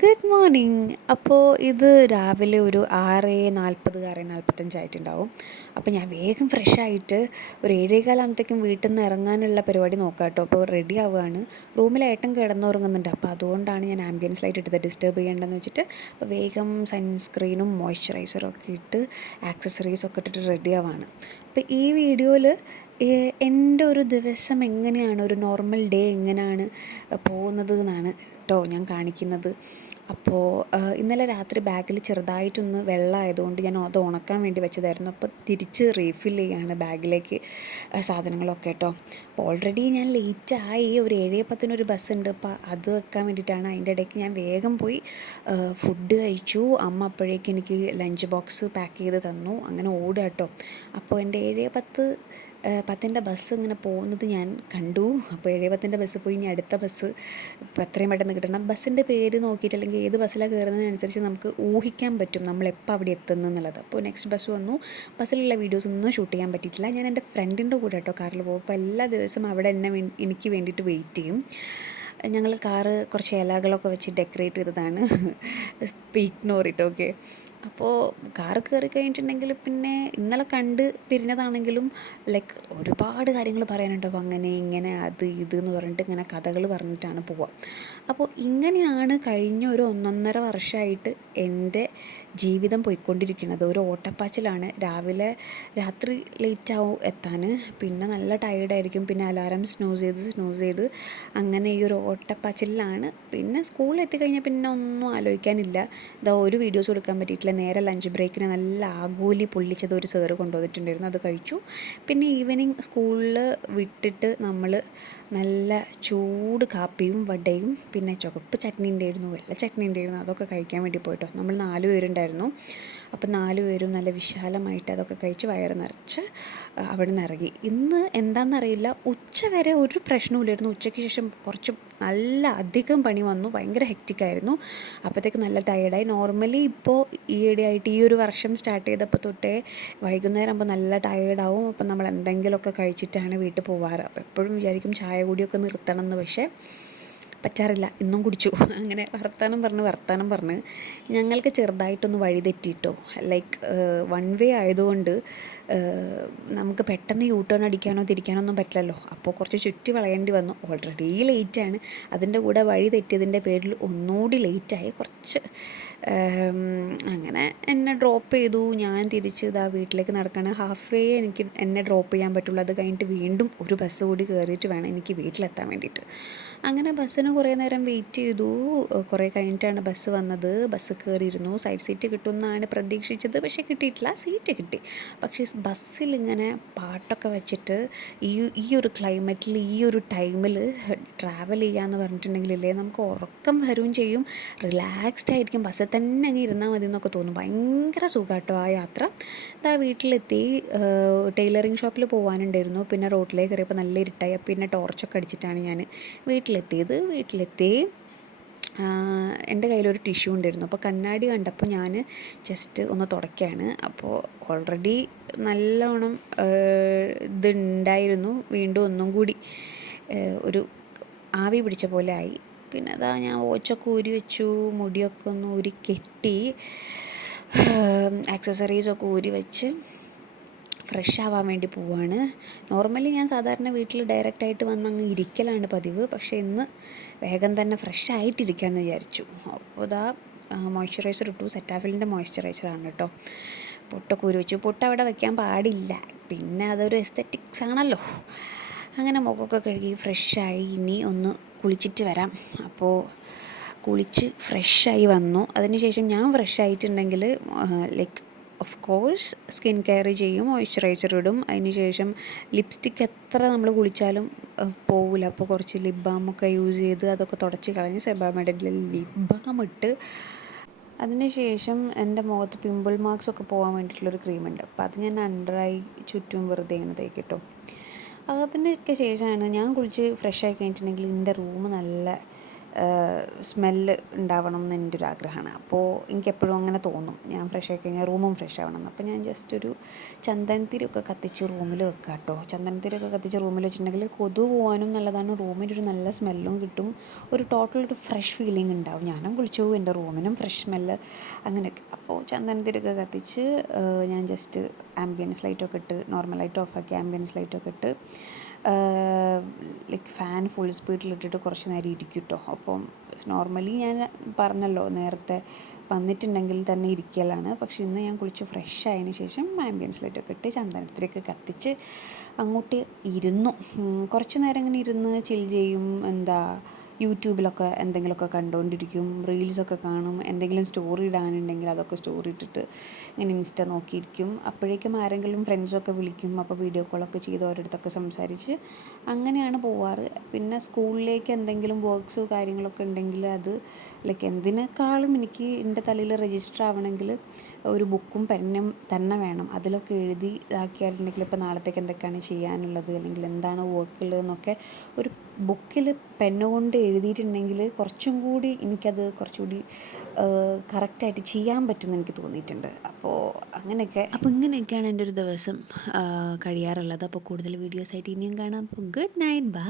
Good morning. അപ്പോൾ ഇത് രാവിലെ ഒരു 6:40 6:45 അപ്പോൾ ഞാൻ വേഗം ഫ്രഷായിട്ട് ഒരു 7:15 വീട്ടിൽ നിന്ന് ഇറങ്ങാനുള്ള പരിപാടി നോക്കാം കേട്ടോ. അപ്പോൾ റെഡി ആവുകയാണ്. റൂമിൽ ഏട്ടൻ കിടന്നുറങ്ങുന്നുണ്ട്, അപ്പോൾ അതുകൊണ്ടാണ് ഞാൻ ആംബിയൻസ് ലൈറ്റ് ഇട്ടത്, ഡിസ്റ്റർബ് ചെയ്യേണ്ടെന്ന് വെച്ചിട്ട്. അപ്പോൾ വേഗം സൺസ്ക്രീനും മോയ്സ്ചറൈസറും ഒക്കെ ഇട്ട് ആക്സസറീസൊക്കെ ഇട്ടിട്ട് റെഡി ആവുകയാണ്. അപ്പോൾ ഈ വീഡിയോയിൽ എൻ്റെ ഒരു ദിവസം എങ്ങനെയാണ്, ഒരു നോർമൽ ഡേ എങ്ങനെയാണ് പോകുന്നത് എന്നാണ് കേട്ടോ ഞാൻ കാണിക്കുന്നത്. അപ്പോൾ ഇന്നലെ രാത്രി ബാഗിൽ ചെറുതായിട്ടൊന്ന് വെള്ളമായതുകൊണ്ട് ഞാൻ അത് ഉണക്കാൻ വേണ്ടി വെച്ചതായിരുന്നു. അപ്പോൾ തിരിച്ച് റീഫിൽ ചെയ്യുകയാണ് ബാഗിലേക്ക് സാധനങ്ങളൊക്കെ കേട്ടോ. അപ്പോൾ ഓൾറെഡി ഞാൻ ലേറ്റായി, ഒരു 7:10 ബസ് ഉണ്ട്. അപ്പോൾ അത് വെക്കാൻ വേണ്ടിയിട്ടാണ്. അതിൻ്റെ ഇടയ്ക്ക് ഞാൻ വേഗം പോയി ഫുഡ് കഴിച്ചു. അമ്മ അപ്പോഴേക്കും എനിക്ക് ലഞ്ച് ബോക്സ് പാക്ക് ചെയ്ത് തന്നു. അങ്ങനെ ഓടുക കേട്ടോ. അപ്പോൾ എൻ്റെ 7:10 ബസ് ഇങ്ങനെ പോകുന്നത് ഞാൻ കണ്ടു. അപ്പോൾ 7:10 ബസ് പോയി. ഇനി അടുത്ത ബസ് ഇപ്പോൾ എത്രയും പെട്ടെന്ന് കിട്ടണം. ബസ്സിൻ്റെ പേര് നോക്കിയിട്ട് അല്ലെങ്കിൽ ഏത് ബസ്സിലാണ് കയറുന്നതിനനുസരിച്ച് നമുക്ക് ഊഹിക്കാൻ പറ്റും നമ്മളെപ്പോൾ അവിടെ എത്തുന്നു എന്നുള്ളത്. അപ്പോൾ നെക്സ്റ്റ് ബസ് വന്നു. ബസ്സിലുള്ള വീഡിയോസ് ഒന്നും ഷൂട്ട് ചെയ്യാൻ പറ്റിയിട്ടില്ല. ഞാൻ എൻ്റെ ഫ്രണ്ടിൻ്റെ കൂടെ കേട്ടോ കാറിൽ പോകും. അപ്പോൾ എല്ലാ ദിവസവും അവിടെ എനിക്ക് വേണ്ടിയിട്ട് വെയിറ്റ് ചെയ്യും. ഞങ്ങൾ കാറ് കുറച്ച് ഇലകളൊക്കെ വെച്ച് ഡെക്കറേറ്റ് ചെയ്തതാണ്. Ignore okay. അപ്പോൾ കാറ് കയറി കഴിഞ്ഞിട്ടുണ്ടെങ്കിൽ പിന്നെ ഇന്നലെ കണ്ട് പിരിഞ്ഞതാണെങ്കിലും ലൈക്ക് ഒരുപാട് കാര്യങ്ങൾ പറയാനുണ്ട്. അപ്പോൾ അങ്ങനെ ഇങ്ങനെ അത് ഇത് എന്ന് പറഞ്ഞിട്ട് ഇങ്ങനെ കഥകൾ പറഞ്ഞിട്ടാണ് പോവുക. അപ്പോൾ ഇങ്ങനെയാണ് കഴിഞ്ഞ ഒരു 1.5 വർഷമായിട്ട് എൻ്റെ ജീവിതം പോയിക്കൊണ്ടിരിക്കുന്നത്. ഒരു ഓട്ടപ്പാച്ചിലാണ്. രാത്രി ലേറ്റാവും എത്താൻ, പിന്നെ നല്ല ടയേർഡായിരിക്കും, പിന്നെ അലാറം സ്നൂസ് ചെയ്ത് അങ്ങനെ ഈ ഒരു ഓട്ടപ്പാച്ചിലാണ്. പിന്നെ സ്കൂളിൽ എത്തിക്കഴിഞ്ഞാൽ പിന്നെ ഒന്നും ആലോചിക്കാനില്ല. ഇതാ ഒരു വീഡിയോസ് എടുക്കാൻ പറ്റിയിട്ടില്ല. നേരെ ലഞ്ച് ബ്രേക്കിന് നല്ല ആഗോലി പൊള്ളിച്ചത് ഒരു സാറ് കൊണ്ടുവന്നിട്ടുണ്ടായിരുന്നു, അത് കഴിച്ചു. പിന്നെ ഈവനിങ് സ്കൂളിൽ വിട്ടിട്ട് നമ്മൾ നല്ല ചൂട് കാപ്പിയും വടയും പിന്നെ ചുവപ്പ് ചട്നി ഉണ്ടായിരുന്നു, വെള്ള ചട്നി ഉണ്ടായിരുന്നു, അതൊക്കെ കഴിക്കാൻ വേണ്ടി പോയിട്ടോ. നമ്മൾ 4 പേരുണ്ടായിരുന്നു. അപ്പോൾ 4 പേരും നല്ല വിശാലമായിട്ട് അതൊക്കെ കഴിച്ച് വയറ് നിറച്ച് അവിടെ നിന്ന് ഇറങ്ങി. ഇന്ന് എന്താണെന്നറിയില്ല, ഉച്ച വരെ ഒരു പ്രശ്നമില്ലായിരുന്നു. ഉച്ചയ്ക്ക് ശേഷം കുറച്ച് നല്ല അധികം പണി വന്നു, ഭയങ്കര ഹെക്റ്റിക്കായിരുന്നു. അപ്പോഴത്തേക്ക് നല്ല ടയേർഡായി. നോർമലി ഇപ്പോൾ ഈയിടെയായിട്ട് ഈ ഒരു വർഷം സ്റ്റാർട്ട് ചെയ്തപ്പോൾ തൊട്ടേ വൈകുന്നേരം ആകുമ്പോൾ നല്ല ടയേർഡാവും. അപ്പം നമ്മൾ എന്തെങ്കിലുമൊക്കെ കഴിച്ചിട്ടാണ് വീട്ടിൽ പോവാറ്. അപ്പോൾ എപ്പോഴും വിചാരിക്കും ചായ കൂടിയൊക്കെ നിർത്തണം എന്ന്, പക്ഷേ പറ്റാറില്ല. ഇന്നും കുടിച്ചു. അങ്ങനെ വർത്താനം പറഞ്ഞ് ഞങ്ങൾക്ക് ചെറുതായിട്ടൊന്ന് വഴി തെറ്റിയിട്ടോ. ലൈക്ക് 1 വേ ആയതുകൊണ്ട് നമുക്ക് പെട്ടെന്ന് യൂ ടേൺ അടിക്കാനോ തിരിക്കാനോ ഒന്നും പറ്റില്ലല്ലോ. അപ്പോൾ കുറച്ച് ചുറ്റി വളയേണ്ടി വന്നു. ഓൾറെഡി ലേറ്റാണ്. അതിൻ്റെ കൂടെ വഴി തെറ്റിയതിൻ്റെ പേരിൽ ഒന്നുകൂടി ലേറ്റായി കുറച്ച്. അങ്ങനെ എന്നെ ഡ്രോപ്പ് ചെയ്തു. ഞാൻ തിരിച്ച് ഇതാ വീട്ടിലേക്ക് നടക്കുകയാണ്. ഹാഫ് വേ എന്നെ ഡ്രോപ്പ് ചെയ്യാൻ പറ്റുള്ളൂ. അത് കഴിഞ്ഞിട്ട് വീണ്ടും ഒരു ബസ് കൂടി കയറിയിട്ട് വേണം എനിക്ക് വീട്ടിലെത്താൻ വേണ്ടിയിട്ട്. അങ്ങനെ ബസ്സിന് കുറേ നേരം വെയിറ്റ് ചെയ്തു. കുറേ കഴിഞ്ഞിട്ടാണ് ബസ് വന്നത്. ബസ് കയറിയിരുന്നു. സൈഡ് സീറ്റ് കിട്ടുമെന്നാണ് പ്രതീക്ഷിച്ചത്, പക്ഷേ കിട്ടിയിട്ടില്ല. സീറ്റ് കിട്ടി. പക്ഷേ ബസ്സിലിങ്ങനെ പാട്ടൊക്കെ വെച്ചിട്ട് ഈ ഒരു ക്ലൈമറ്റിൽ ഈ ഒരു ടൈമിൽ ട്രാവൽ ചെയ്യാന്ന് പറഞ്ഞിട്ടുണ്ടെങ്കിലല്ലേ നമുക്ക് ഉറക്കം വരികയും ചെയ്യും, റിലാക്സ്ഡ് ആയിരിക്കും. ബസ്സിൽ തന്നെ അങ്ങ് ഇരുന്നാൽ മതി എന്നൊക്കെ തോന്നും. ഭയങ്കര സുഖമാട്ടോ ആ യാത്ര. ഇതാ വീട്ടിലെത്തി. ടൈലറിങ് ഷോപ്പിൽ പോകാനുണ്ടായിരുന്നു. പിന്നെ റോഡിലേക്ക് കയറിയപ്പോൾ നല്ല ഇരുട്ടായി. പിന്നെ ടോർച്ചൊക്കെ അടിച്ചിട്ടാണ് ഞാൻ വീട്ടിലെത്തി. എൻ്റെ കയ്യിലൊരു ടിഷ്യൂ ഉണ്ടായിരുന്നു. അപ്പോൾ കണ്ണാടി കണ്ടപ്പോൾ ഞാൻ ജസ്റ്റ് ഒന്ന് തുടയ്ക്കുകയാണ്. അപ്പോൾ ഓൾറെഡി നല്ലോണം ഇതുണ്ടായിരുന്നു. വീണ്ടും ഒന്നും കൂടി ഒരു ആവി പിടിച്ച പോലെ ആയി. പിന്നെ അതാ ഞാൻ വാച്ചൊക്കെ ഊരി വെച്ചു, മുടിയൊക്കെ ഒന്ന് ഊരി കെട്ടി, ആക്സസറീസൊക്കെ ഊരി വെച്ച് ഫ്രഷ് ആവാൻ വേണ്ടി പോവുകയാണ്. നോർമലി ഞാൻ സാധാരണ വീട്ടിൽ ഡയറക്റ്റായിട്ട് വന്ന് അങ്ങ് ഇരിക്കലാണ് പതിവ്. പക്ഷേ ഇന്ന് വേഗം തന്നെ ഫ്രഷ് ആയിട്ടിരിക്കാമെന്ന് വിചാരിച്ചു. അപ്പോൾ ഇതാ മോയ്സ്ചറൈസർ ഇട്ടു. സെറ്റാഫിലിൻ്റെ മോയ്സ്ചറൈസറാണ് കേട്ടോ. പൊട്ടൊക്കെ ഊരി വെച്ചു. പൊട്ട് അവിടെ വയ്ക്കാൻ പാടില്ല, പിന്നെ അതൊരു എസ്തെറ്റിക്സ് ആണല്ലോ. അങ്ങനെ മുഖമൊക്കെ കഴുകി ഫ്രഷായി. ഇനി ഒന്ന് കുളിച്ചിട്ട് വരാം. അപ്പോൾ കുളിച്ച് ഫ്രഷായി വന്നു. അതിനുശേഷം ഞാൻ ഫ്രഷ് ആയിട്ടുണ്ടെങ്കിൽ like of course skin care ചെയ്യും, മോയ്സ്ചറൈസർ ഇടും. അതിനുശേഷം ലിപ്സ്റ്റിക്ക് എത്ര നമ്മൾ കുളിച്ചാലും പോവില്ല. അപ്പോൾ കുറച്ച് ലിപ് ബാമൊക്കെ യൂസ് ചെയ്ത് അതൊക്കെ തുടച്ച് കളഞ്ഞ് സെബാമയുടെ ലിപ് ബാം ഇട്ട്, അതിനുശേഷം എൻ്റെ മുഖത്ത് പിമ്പിൾ മാർക്സൊക്കെ പോകാൻ വേണ്ടിയിട്ടുള്ളൊരു ക്രീമുണ്ട്. അപ്പോൾ അത് ഞാൻ അണ്ടർ ഐ ചുറ്റും വെറുതെ ഇങ്ങനെ തേക്കിട്ടോ. അതിൻ്റെയൊക്കെ ശേഷമാണ് ഞാൻ കുളിച്ച് ഫ്രഷ് ആയി കഴിഞ്ഞിട്ടുണ്ടെങ്കിൽ എൻ്റെ റൂം നല്ല സ്മെല്ല് ഉണ്ടാവണം എന്ന് എൻ്റെ ഒരു ആഗ്രഹമാണ്. അപ്പോൾ എനിക്കെപ്പോഴും അങ്ങനെ തോന്നും, ഞാൻ ഫ്രഷ് ആയി കഴിഞ്ഞാൽ റൂമും ഫ്രഷ് ആവണം എന്ന്. അപ്പോൾ ഞാൻ ജസ്റ്റ് ഒരു ചന്ദനത്തിരിയൊക്കെ കത്തിച്ച് റൂമിൽ വെക്കുക കേട്ടോ. ചന്ദനത്തിരിയൊക്കെ കത്തിച്ച് റൂമിൽ വെച്ചിട്ടുണ്ടെങ്കിൽ കൊതു പോകാനും നല്ലതാണ്, റൂമിനൊരു നല്ല സ്മെല്ലും കിട്ടും, ഒരു ടോട്ടൽ ഒരു ഫ്രഷ് ഫീലിംഗ് ഉണ്ടാവും. ഞാനും കുളിച്ചു പോകും, എൻ്റെ റൂമിനും ഫ്രഷ് സ്മെല്ല് അങ്ങനെയൊക്കെ. അപ്പോൾ ചന്ദനത്തിരിയൊക്കെ കത്തിച്ച് ഞാൻ ജസ്റ്റ് ആംബിയൻസ് ലൈറ്റൊക്കെ ഇട്ട്, നോർമൽ ലൈറ്റ് ഓഫാക്കി ആംബിയൻസ് ലൈറ്റൊക്കെ ഇട്ട് ലൈക്ക് ഫാൻ ഫുൾ സ്പീഡിലിട്ടിട്ട് കുറച്ച് നേരം ഇരിക്കും കേട്ടോ. അപ്പം നോർമലി ഞാൻ പറഞ്ഞല്ലോ നേരത്തെ വന്നിട്ടുണ്ടെങ്കിൽ തന്നെ ഇരിക്കലാണ്. പക്ഷേ ഇന്ന് ഞാൻ കുളിച്ച് ഫ്രഷ് ആയതിന് ശേഷം ആംബിയൻസ് ലൈറ്റൊക്കെ ഇട്ട് ചന്ദനത്തിരൊക്കെ കത്തിച്ച് അങ്ങോട്ട് ഇരുന്നു. കുറച്ച് നേരം ഇങ്ങനെ ഇരുന്ന് ചിൽ ചെയ്യും. യൂട്യൂബിലൊക്കെ എന്തെങ്കിലുമൊക്കെ കണ്ടുകൊണ്ടിരിക്കും, റീൽസൊക്കെ കാണും, എന്തെങ്കിലും സ്റ്റോറി ഇടാനുണ്ടെങ്കിൽ അതൊക്കെ സ്റ്റോറി ഇട്ടിട്ട് ഇങ്ങനെ ഇൻസ്റ്റ നോക്കിയിരിക്കും. അപ്പോഴേക്കും ആരെങ്കിലും ഫ്രണ്ട്സൊക്കെ വിളിക്കും, അപ്പോൾ വീഡിയോ കോളൊക്കെ ചെയ്ത് ഓരോരുത്തൊക്കെ സംസാരിച്ച് അങ്ങനെയാണ് പോവാറ്. പിന്നെ സ്കൂളിലേക്ക് എന്തെങ്കിലും വർക്ക്സോ കാര്യങ്ങളൊക്കെ ഉണ്ടെങ്കിൽ അത് ലൈക്ക് എന്തിനേക്കാളും എനിക്ക് എൻ്റെ തലയിൽ രജിസ്റ്റർ ആവണമെങ്കിൽ ഒരു ബുക്കും പെന്നും തന്നെ വേണം. അതിലൊക്കെ എഴുതി ഇതാക്കിയാലുണ്ടെങ്കിൽ ഇപ്പോൾ നാളത്തേക്ക് എന്തൊക്കെയാണ് ചെയ്യാനുള്ളത് അല്ലെങ്കിൽ എന്താണ് വർക്കുള്ളതെന്നൊക്കെ ഒരു ബുക്കിൽ പെന്നുകൊണ്ട് എഴുതിയിട്ടുണ്ടെങ്കിൽ കുറച്ചും കൂടി എനിക്കത് കുറച്ചുകൂടി കറക്റ്റായിട്ട് ചെയ്യാൻ പറ്റുമെന്ന് എനിക്ക് തോന്നിയിട്ടുണ്ട്. അപ്പോൾ ഇങ്ങനെയൊക്കെയാണ് എൻ്റെ ഒരു ദിവസം കഴിയാറുള്ളത്. അപ്പോൾ കൂടുതൽ വീഡിയോസായിട്ട് ഇനിയും കാണാം. അപ്പോൾ ഗുഡ് നൈറ്റ്, ബൈ.